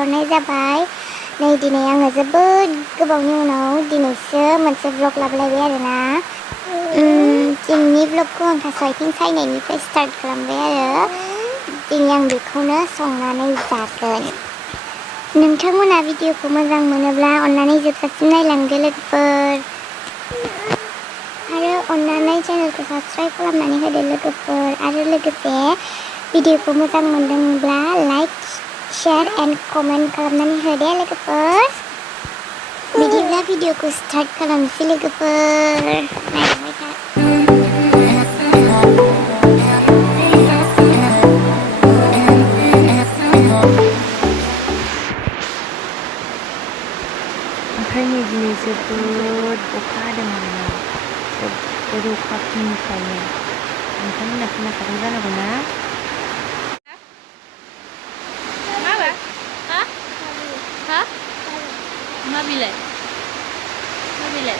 दैथायहरनाय जाबाय। नै दिनै आङो जोबोद गोबावनि उनाव दिनैसो मोनसे ब्लग लाबोलायबाय आरोना। दिनैनि ब्लगखौ आं थास' आथिं सायनायनिफ्राय स्टार्ट खालामबाय आरो दिनै आं बेखौनो संनानै जागोन। नोंथांमोना भिडिअखौ मोजां मोनोब्ला अन्नानै जोबजासिम नायलांदो लोगोफोर, आरो अन्नानै चेनेलखौ साबस्क्राइब खालामनानै होदो लोगोफोर, आरो लोगोसे भिडिअखौ मोजां मोनदोंब्ला लाइक, शेयार एन्ड कमेन्ट खालामनानै हो दे लोगोफोर। बिदिब्ला भिडिअखौ स्टार्ट खालामनोसै लोगोफोर, नायलांबाय था। ओमफ्राय नै दिनै जोबोद अखा हादों आरोना, जोबोद अखा फुंनिफ्रायनो। नोंथांमोना खोनाखादों जानांगौ ना? मा बिलाइ? मा बिलाइ?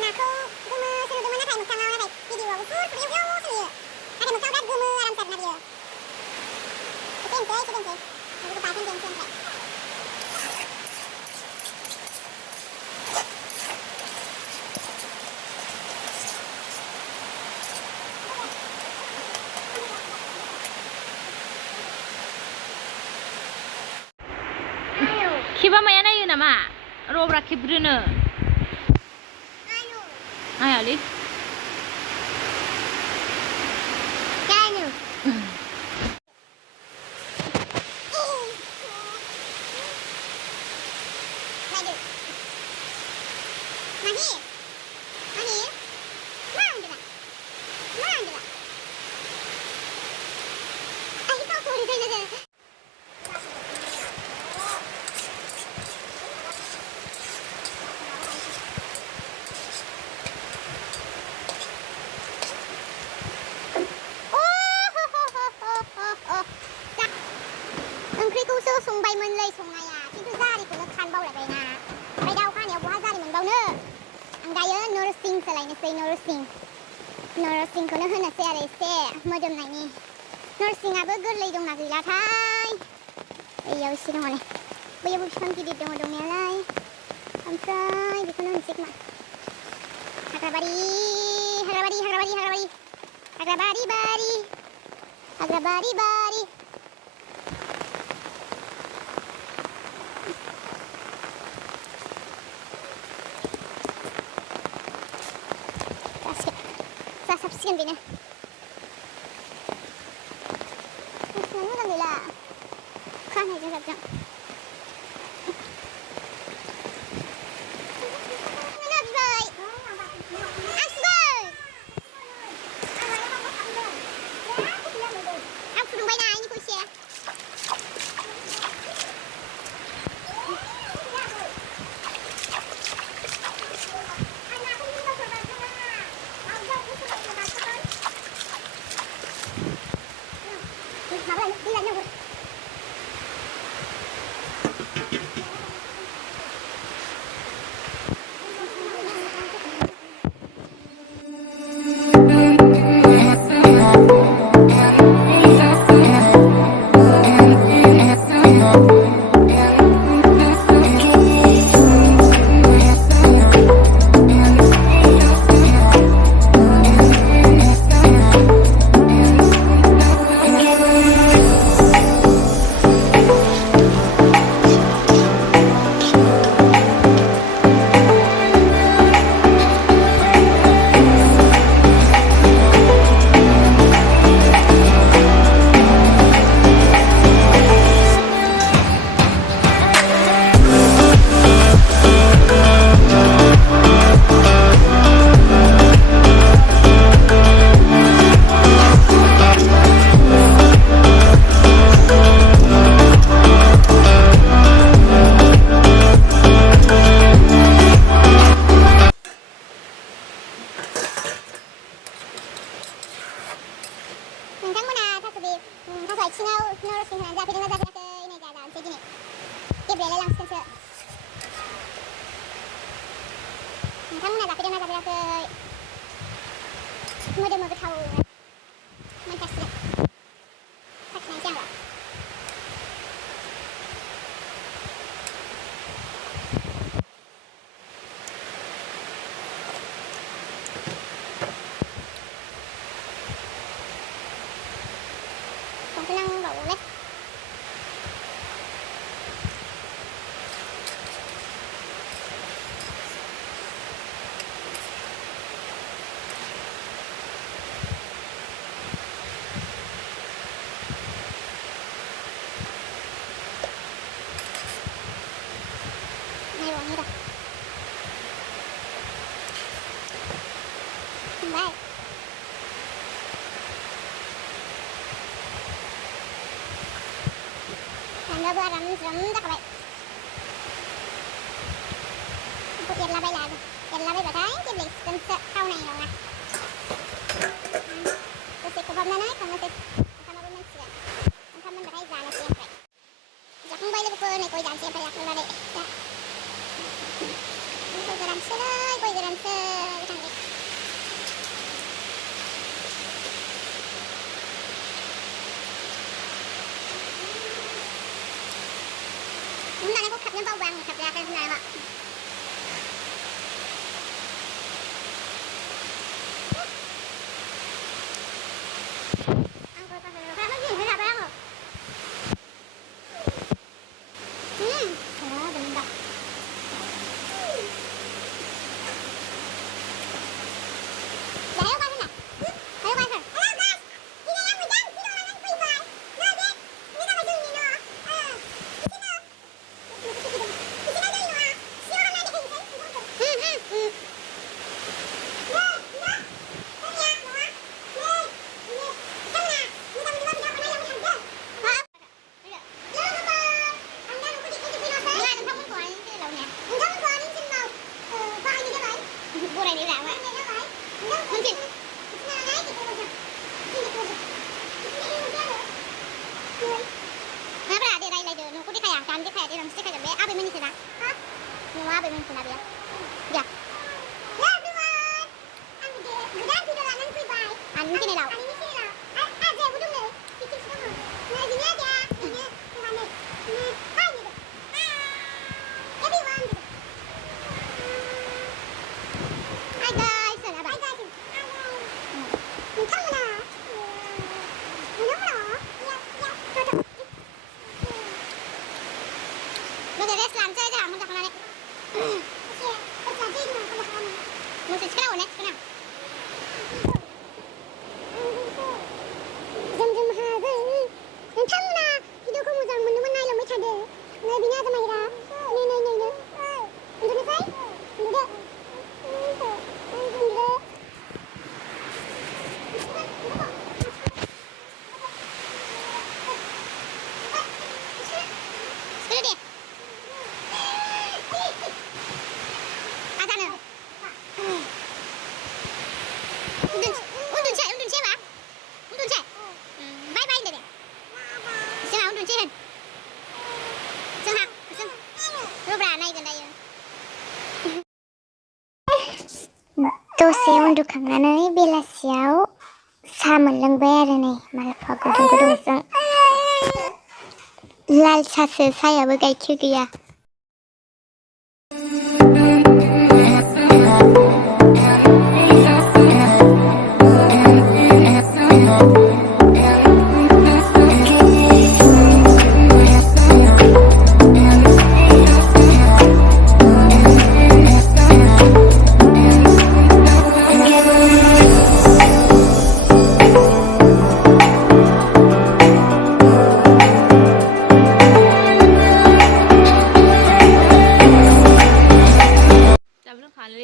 नाखौ गोमो सोनुदोंमोन, नाथाय मोगथाङाव भिडिअआव गुफुर एव सोलियो। नाथाय मोगथाङाव बिराद गोमो आराम जादोंना बियो। एसे बेखौ बाथोन देनोसै ओमफ्राय। खेबा माया नायो नामा? रब्रा खेबग्रोनो आयालै। ओंख्रिखौसो संबायमोनलै संनाया, खिन्थु जारिखौनो खानो बावलायबायना। ओमफ्राय दा अखा हानायाव बहा जारि मोनबावनो। आं दायो नरसिंसो लायनोसै, नरसिंखौनो होनोसै आरो एसे मोदोमनायनि। नरसिंआबो गोरलै दंना गैलाथाय। बैयाव एसे दङ नै, बैयावबो बिफां गिदिर दङ दंनायालाय। ओमफ्राय बेखौनो होनोसै खोमा, हाग्राबारि Agrabari. Sasapsikan din eh. Ano lang nila? Kanay dyan sabjang. नोंथांमोना जाफेरदोंना जाफेराखै मोदोमो गोथाव मोनथारसिगोन साखिनायसै आंबो संख्रि नांबावगौलै wangi dah. Baik. Tanda barang serem dah baik. Aku tiada labai lagi. Tiada labai batai, tiada lagi tentu kau naik orang. Terus aku pernah naik, kamu tu sama pun sih. Kamu batai jalan siapa? Jangan bayi lepas naik kau jalan siapa yang keluar dek. Kau jalan selai, kau jalan selai. Hôm nay có khắp những bao vàng khắp ra cái này mà. Ăn coi ta phải nó gì thế nào bạn ạ. Đó, đừng đọc. Để qua thế nào. Để qua thôi. मोनसे होन जोंहा जों होब्रा नायगोन दायो दसे उन्दुखांनानै बेलासियाव साहा मोनलोंबाय आरो नै मालफा गुदुं गुदुंजों लाल साहासो साहायाबो गाइखेर गैया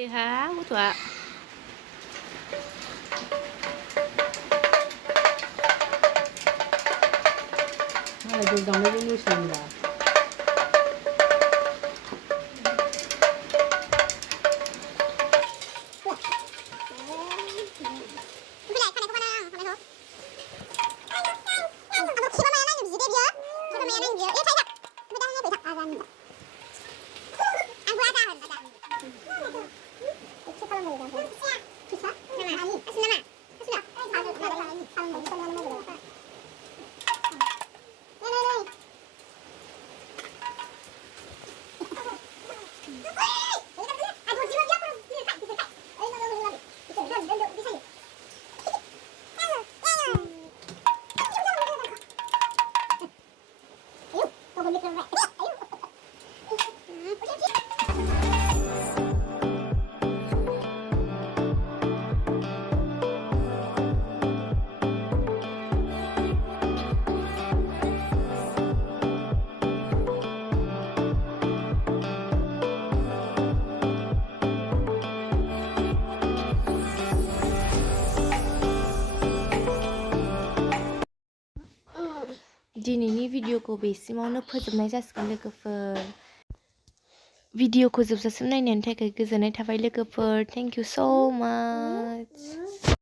ha của tụi ạ là dùng dòng lấy nuôi sừng là दिनैनि भिडिअखौ बेसिमावनो फोजोबनाय जासिगोन लोगोफोर भिडिअखौ जोबजासिम नायनायनि थाखाय गोजोननाय थाबाय लोगोफोर थेंक इउ स' माच